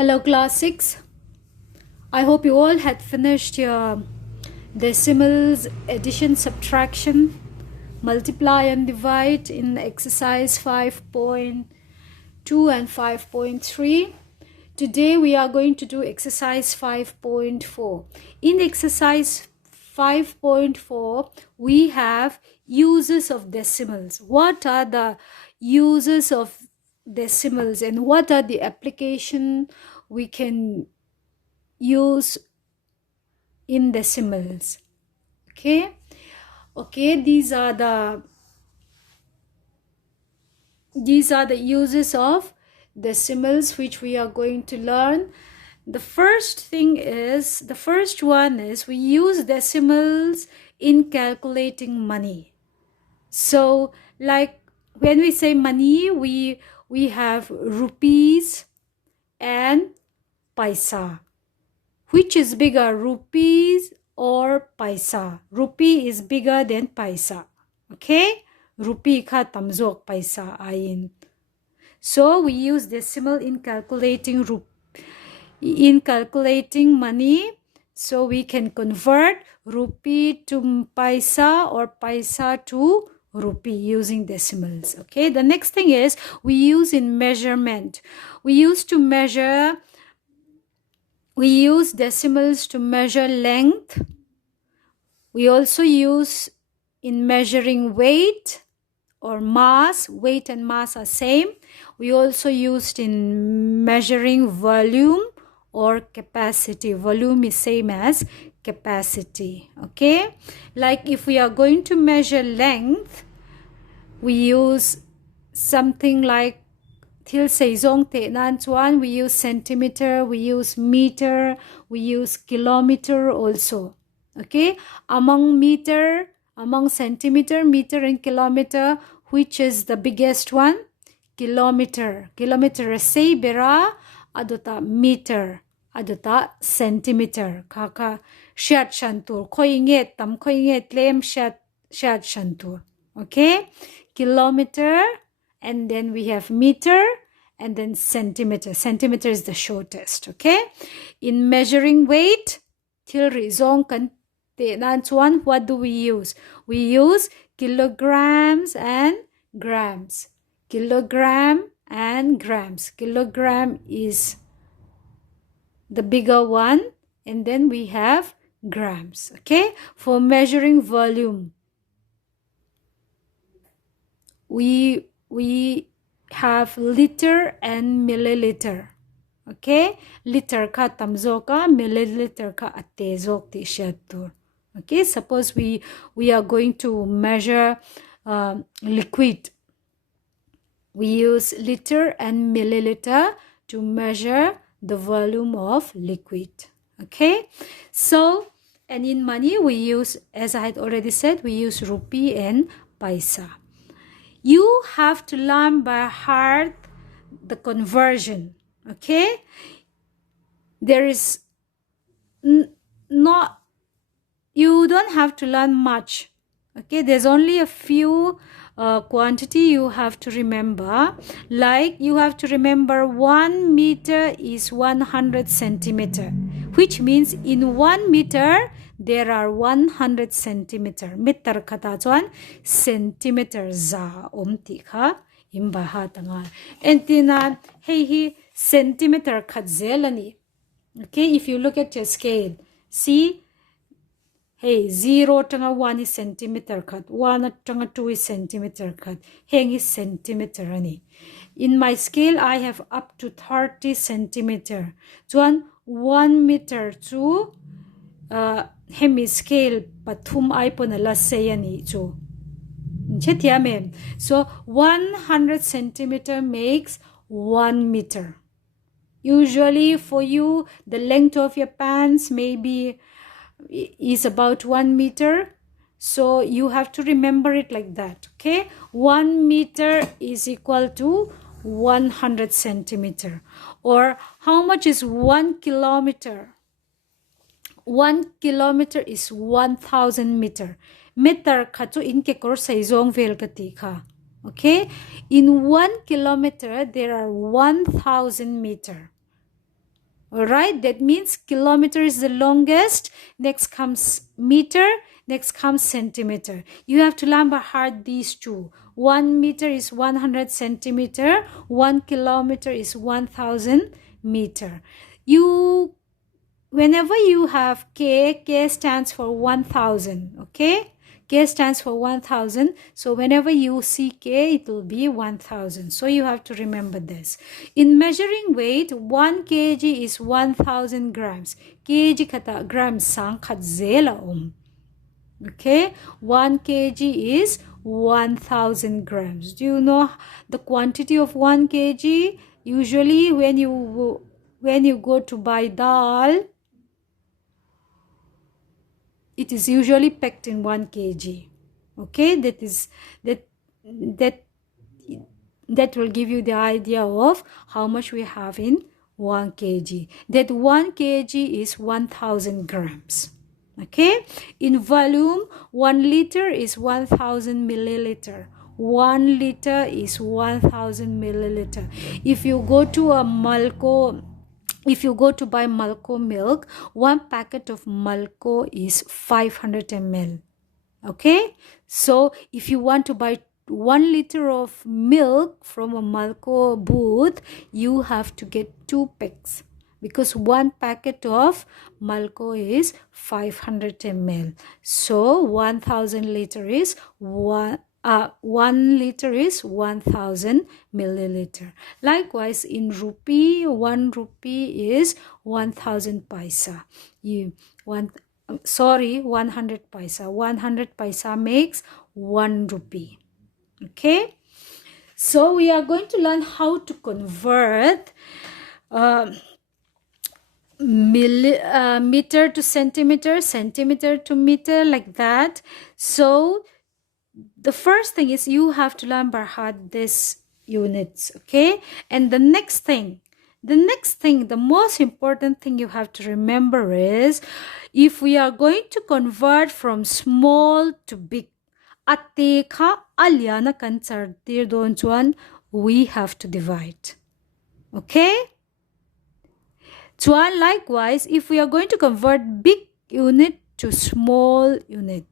Hello class 6. I hope you all had finished your decimals, addition, subtraction, multiply and divide in exercise 5.2 and 5.3. Today we are going to do exercise 5.4. In exercise 5.4 we have uses of decimals. What are the uses of decimals and what are the application we can use in decimals? Okay, these are the uses of decimals which we are going to learn. The first one is we use decimals in calculating money. So like when we say money, we have rupees and paisa. Which is bigger, rupees or paisa? Rupee is bigger than paisa. Okay? Rupee ka tamzok paisa ayin. So we use decimal in calculating money. So we can convert rupee to paisa or paisa to rupee using decimals. Okay, the next thing is we use in measurement. We use decimals to measure length. We also use in measuring weight or mass. Weight and mass are same. We also used in measuring volume or capacity. Volume is same as capacity. Okay, like if we are going to measure length, we use something like til seizong te nan chuan we use centimeter, we use meter, we use kilometer also. Okay, among centimeter, meter and kilometer, which is the biggest one? Kilometer. Kilometer say bera adota meter, adota centimeter. Kaka shat shantur khoinget tam khoinget lem shat shantur. Okay, kilometer, and then we have meter, and then centimeter. Centimeter is the shortest. Okay, in measuring weight, til rizong kan te nan chuan, what do we use? We use kilograms and grams. Kilogram and grams. Kilogram is the bigger one, and then we have grams. Okay, for measuring volume, we have liter and milliliter. Okay, liter ka tamzo ka, milliliter ka atezok ti shatur. Okay, suppose we are going to measure liquid. We use liter and milliliter to measure the volume of liquid. Okay, so and in money we use, as I had already said, we use rupee and paisa. You have to learn by heart the conversion. Okay, there is not, you don't have to learn much. Okay, there's only a few quantity you have to remember. Like you have to remember 1 meter is 100 centimeter, which means in 1 meter there are 100 centimeter. Meter kata chuan centimeter za omti kha imba ha tanga entina hey centimeter khat zelani. Okay, if you look at your scale, see, hey, 0 tanga 1 is centimeter cut, 1 tanga 2 is centimeter cut, heng is centimeter ani. In my scale I have up to 30 centimeter. So 1 meter to hemi scale pathum ay po na lasay ani cho. So 100 centimeter makes 1 meter. Usually for you, the length of your pants maybe is about 1 meter. So you have to remember it like that. Okay, 1 meter is equal to 100 centimeter. Or how much is 1 kilometer? 1 kilometer is 1000 meter. Meter katu in ke kor saizong vel kati ka. Okay, in 1 kilometer there are 1000 meter. All right, that means kilometer is the longest. Next comes meter. Next comes centimeter. You have to learn by heart these two. 1 meter is 100 centimeter. 1 kilometer is 1000 meter. Whenever you have K stands for 1000. Okay, K stands for 1000. So whenever you see K, it will be 1000. So you have to remember this. In measuring weight, 1 kg is 1000 grams. Kg kata grams sang khat zela Okay, 1 kg is 1000 grams. Do you know the quantity of 1 kg? Usually when you go to buy dal, it is usually packed in 1 kg. Okay, that will give you the idea of how much we have in 1 kg. That 1 kg is 1000 grams. Okay, in volume, 1 liter is 1000 milliliter. 1 liter is 1000 milliliter. If you go to buy Malco milk, 1 packet of Malco is 500 ml. Okay, so if you want to buy 1 liter of milk from a Malco booth, you have to get 2 packs, because 1 packet of Malco is 500 ml. So 1000 liter is 1 liter is 1000 milliliter. Likewise, in rupee, 1 rupee is 1000 paisa. 100 paisa. 100 paisa makes 1 rupee. Okay, so we are going to learn how to convert meter to centimeter, centimeter to meter, like that. So the first thing is you have to learn by heart these units. Okay, and the most important thing you have to remember is, if we are going to convert from small to big, atekha alyana kansar don chuan, we have to divide. Okay, chuan likewise, if we are going to convert big unit to small unit,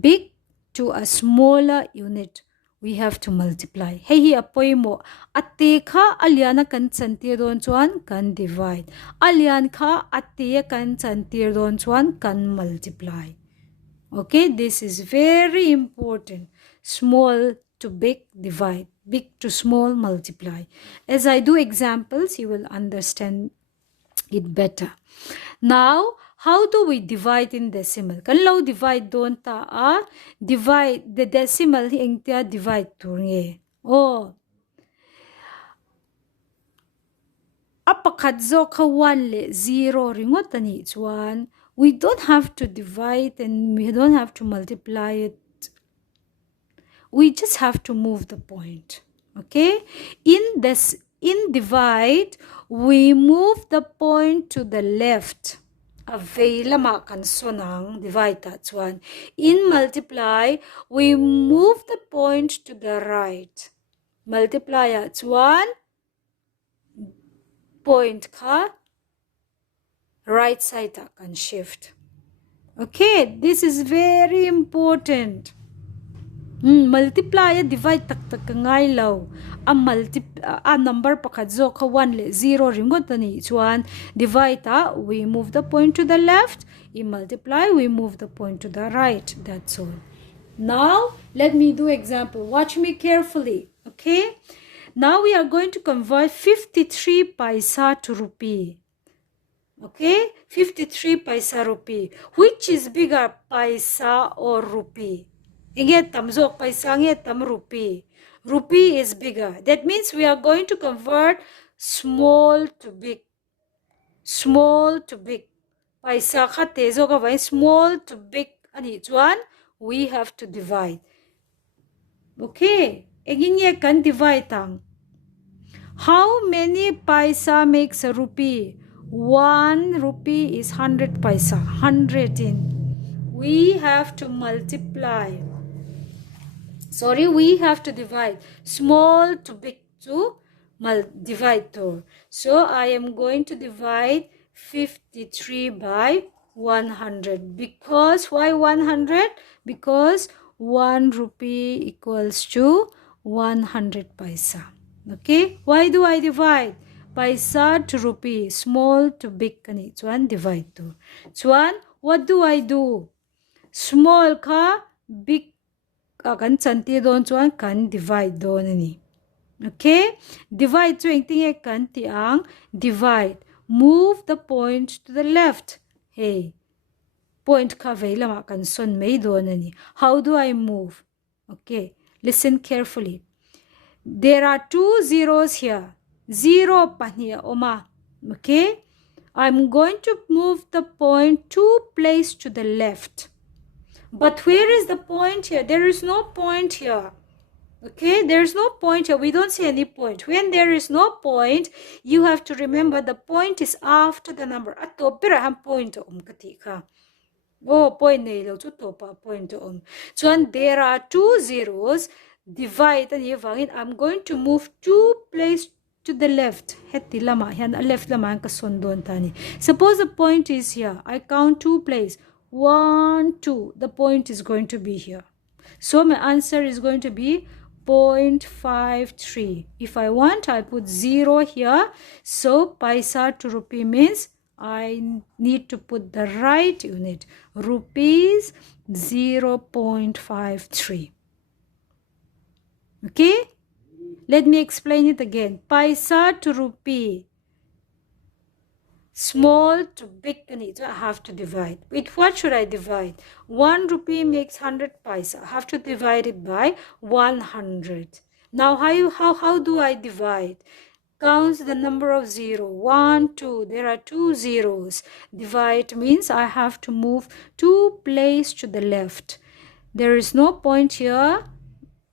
big to a smaller unit, we have to multiply. Hey apoy mo, atekha alyana kan chantir don chuan kan divide, alyan kha ate kan chantir don chuan kan multiply. Okay, this is very important. Small to big, divide. Big to small, multiply. As I do examples, you will understand it better. Now, how do we divide in decimal? Kalau divide don ta divide the decimal ingtia divide turye. Oh, apakadzo ka 1 le 0 ringot ani chuan, we don't have to divide and we don't have to multiply it. We just have to move the point. Okay, in divide, we move the point to the left. Availama kan sonang divide that one. In multiply, we move the point to the right. Multiply at one point ka right side can shift. Okay, this is very important. Multiply divide tak ngai lo a number pakadzo ka 1 le 0 ringot ani chuan divide we move the point to the left, in multiply we move the point to the right. That's all. Now let me do example. Watch me carefully. Okay, now we are going to convert 53 paisa to rupee. Okay, 53 paisa rupee. Which is bigger, paisa or rupee? Inget tamzok paisa, inget tam rupee. Rupee is bigger. That means we are going to convert small to big. Small to big. Paisa ka tezo ka vai small to big. Ani chuan we have to divide. Okay, egin ye kan divide tang. How many paisa makes a rupee? 1 rupee is 100 paisa. 100 in. We have to multiply. Sorry, we have to divide small to big to divide to. So I am going to divide 53 by 100. Because why 100? Because 1 rupee equals to 100 paisa. Okay, why do I divide? Paisa to rupee, small to big kani. Chuan divide to. Chuan, what do I do? Small ka big kan chanti don chuan kan divide don ani. Okay, divide so ting kan ti ang divide. Move the point to the left. Hey, point ka veilama kan son may don ani. How do I move? Okay, listen carefully. There are 2 zeros here. 0 pahniya oma. Okay, I'm going to move the point 2 place to the left. But where is the point here? There is no point here. Okay, there is no point here. We don't see any point. When there is no point, you have to remember the point is after the number. Ato piraham point katika. Oh, point nilo to topa point So and there are 2 zeros. Divide and I'm going to move 2 place to the left. Heti lama yan left lama ka sondon tani. Suppose the point is here. I count 2 place. 1, 2. The point is going to be here. So my answer is going to be 0.53. If I want, I put 0 here. So paisa to rupee means I need to put the right unit. Rupees 0.53. Okay? Let me explain it again. Paisa to rupee. Small to big, so I have to divide. With what should I divide? 1 rupee makes 100 paisa. I have to divide it by 100. Now how do I divide? Counts the number of 0. 1, 2. There are 2 zeros. Divide means I have to move 2 place to the left. There is no point here,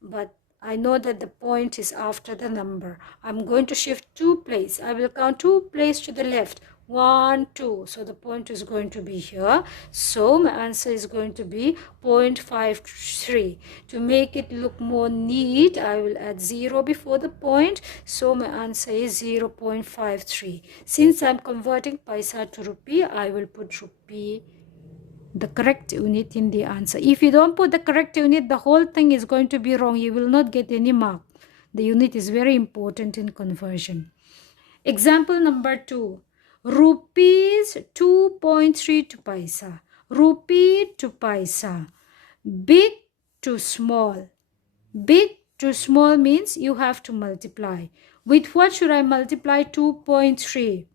but I know that the point is after the number. I'm going to shift 2 place. I will count 2 place to the left. 1, 2. So the point is going to be here. So my answer is going to be 0.53. To make it look more neat, I will add 0 before the point. So my answer is 0.53. Since I'm converting paisa to rupee, I will put rupee, the correct unit, in the answer. If you don't put the correct unit, the whole thing is going to be wrong. You will not get any mark. The unit is very important in conversion. Example number 2. Rupees 2.32 paisa. Rupee to paisa. Big to small. Big to small means you have to multiply. With what should I multiply 2.3?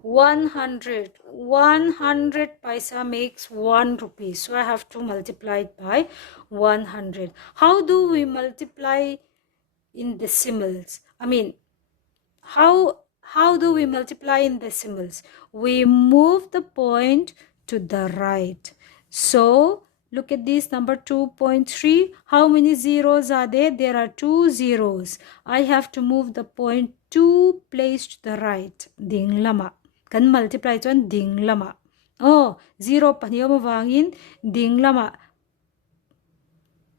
100. 100 paisa makes 1 rupee. So I have to multiply it by 100. How do we multiply in decimals? I mean, how do we multiply in decimals? We move the point to the right. So look at this number 2.3. How many zeros are there? There are 2 zeros. I have to move the point 2 place to the right. Ding lama. Kan multiply chuan ding lama. Oh, 0 pahniyo mawangin ding lama.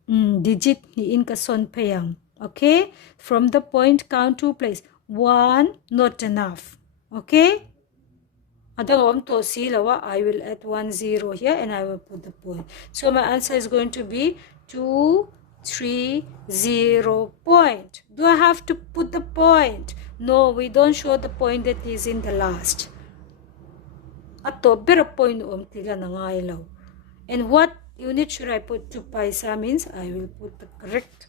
Digit ni in ka son payang. Okay? From the point count 2 place. 1, not enough. Okay? I will add 1 0 here and I will put the point. So my answer is going to be 2, 3, 0 point. Do I have to put the point? No, we don't show the point that is in the last. Ato bera point tila nangailaw. And what unit should I put? 2 paisa means I will put the correct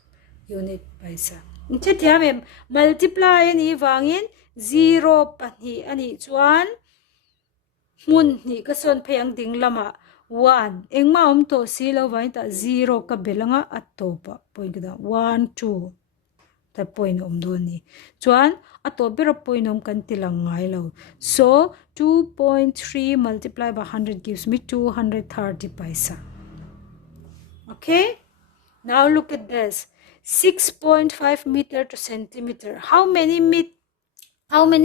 unit paisa. Instead, multiply ni wangin 0 pani ani chuan mun ni kason payang ding lama 1 engma to silo wangin ta 0 ka belanga atopa point da 1 2 ta point do ni chuan ato bera point kan tilang ngailaw. So 2.3 multiplied by 100 gives me 230 paisa. Okay, now look at this. 6.5 meter to centimeter. How many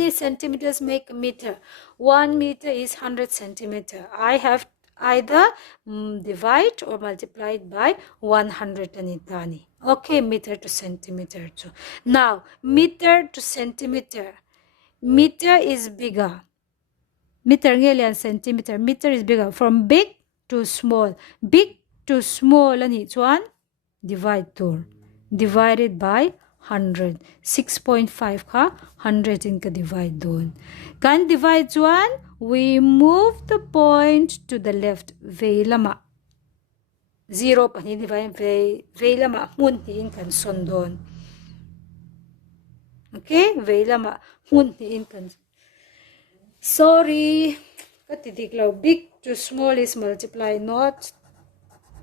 centimeters make a meter? 1 meter is 100 centimeter. I have either divide or multiplied by 100 anitani. Okay, meter to centimeter too. Now, meter to centimeter. Meter is bigger. Meter ngelian centimeter. Meter is bigger. From big to small. Big to small and each one divide to. Divided by 100. 6.5 ka 100 in ka divide doon. Can divide one? We move the point to the left. Veilama. 0 pa ni divide veilama mun in kan son doon. Okay? Veilama mun in kan. Sorry. Katidiklaw. Big to small is multiply, not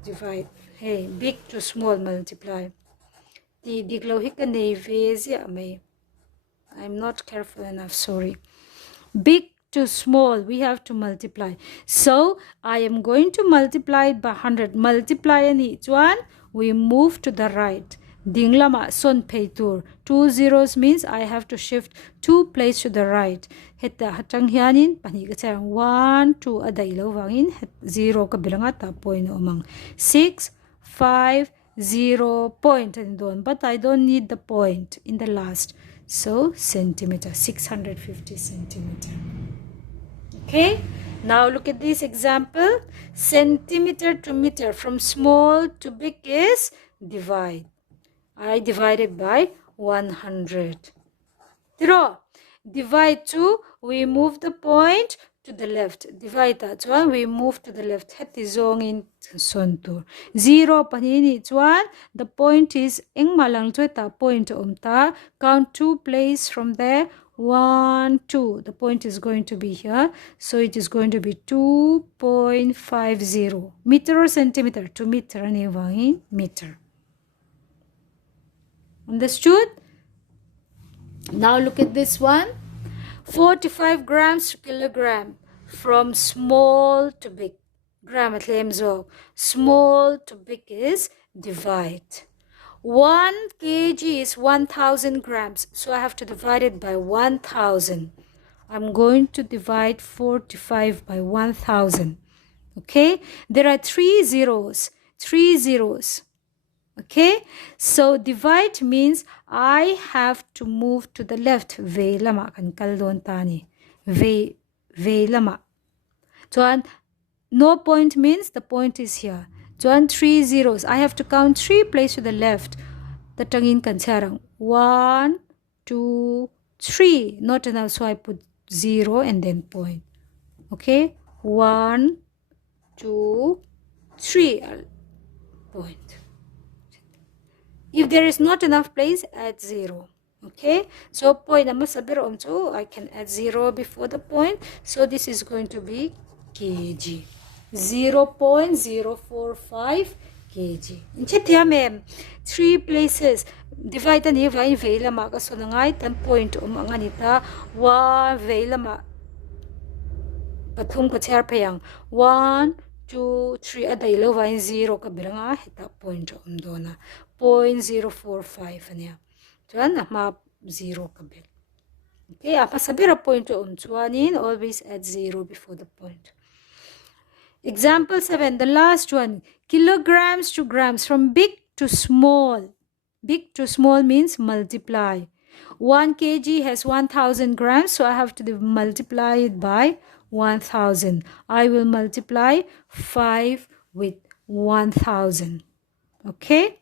divide. Hey, big to small multiply. Tidiklaw hikanay vezia may. I'm not careful enough, sorry. Big to small, we have to multiply. So, I am going to multiply by 100. Multiply and each one, we move to the right. Dinglama son peitur. 2 zeros means I have to shift 2 places to the right. Heta hatang hianin, paniga 1, 2, adailaw wangin, 0 kabilangata, point umang. 6, 5, 0, point and doon. But I don't need the point in the last. So, centimeter, 650 centimeter. Okay, now look at this example. Centimeter to meter, from small to big is divide. I divided by 100. Draw. Divide 2, we move the point to the left. Divide that one, we move to the left. Heti zong in sontur. 0 panini one. The point is eng malang ta point umta. Count 2 place from there. 1, 2. The point is going to be here. So it is going to be 2.50. Meter or centimeter? To meter and meter. Understood? Now look at this one. 45 grams to kilogram. From small to big. Gram at lemzo. Small to big is divide. 1 kg is 1000 grams. So I have to divide it by 1000. I'm going to divide 45 by 1000. Okay? There are 3 zeros. 3 zeros. Okay? So divide means I have to move to the left. Veilama kan kaldon tani. Veilama. So no point means the point is here. So 3 zeros. I have to count 3 places to the left. The tangin kan sarang. 1, 2, 3. Not enough, so I put 0 and then point. Okay? 1, 2, 3. Point. If there is not enough place, add 0. Okay? So point number sabir so I can add 0 before the point. So this is going to be kg. 0.045 kg. Inchetia mem 3 places. Divide and divide veilama kaso nangai 10 point anganita wa veilama. Pathum ko chair payang 1, 2, 3 aday lawain 0 kabilanga hita point dona 0.045 anya. Tuan ma 0 kabil. Okay, apa sabira point tuanin always add 0 before the point. Example 7, the last one. Kilograms to grams, from big to small. Big to small means multiply. 1 kg has 1000 grams, so I have to multiply it by 1000. I will multiply 5 with 1000. Okay?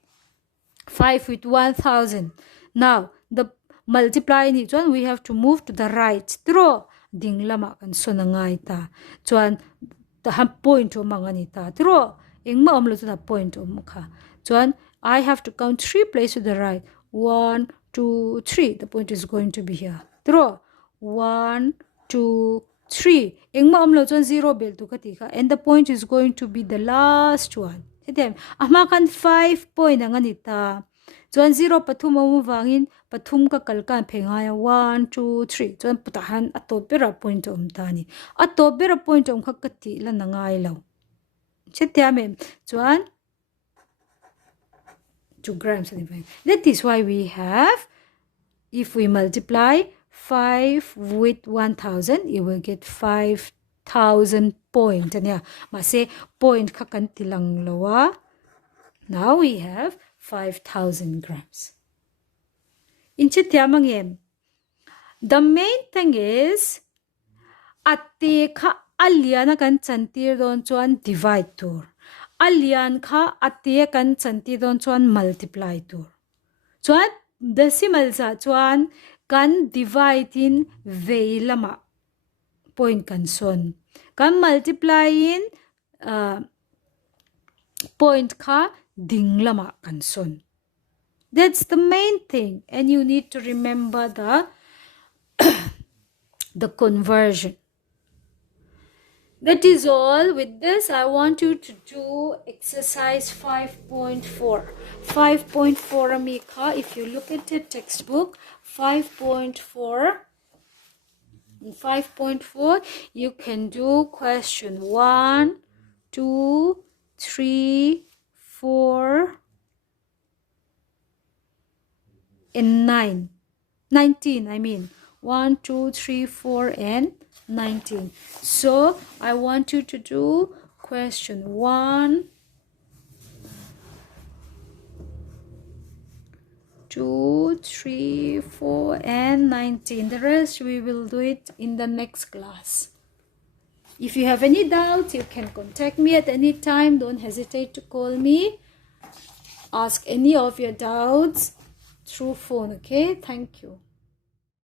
5 with 1000. Now, the multiply in each one, we have to move to the right. Draw. Ding lama kan so nangay ta. Chuan, the point o mga nita. Draw. Ing maomlo to the point o mukha. Chuan, I have to count 3 places to the right. 1, 2, 3. The point is going to be here. Draw. 1, 2, 3. Ing maomlo chuan 0 bel tu katika. And the point is going to be the last one. Ahmakan 5 point ang anita. Chuan 0 pathum amuvangin pathum ka kalkan phengaya 1 2 3 chuan putahan atopera point tani atopera point khakati la nangai lo chetia mem chuan 2 grams. That is why we have, if we multiply 5 with 1000, you will get 5000 point. Mase point kakanti lang lawa. Now we have 5,000 grams. Inchi tiamangem. The main thing is ate kha aliana kan chantir don chuan divide tur. Alian kha ate kan chantir don chuan multiply tur. Chuan decimal sa chuan kan divide in veilama point kan son. Kan multiply in point kha dinglama kan son. That's the main thing, and you need to remember the conversion. That is all. With this, I want you to do exercise 5.4. 5.4 Amika, if you look at the textbook, 5.4. In 5.4, you can do question 1, 2, 3, 4, and 19, I mean. 1, 2, 3, 4, and 19. So I want you to do question 1, 2, 3, 4, and 19. The rest we will do it in the next class. If you have any doubts, you can contact me at any time. Don't hesitate to call me. Ask any of your doubts through phone, okay? Thank you.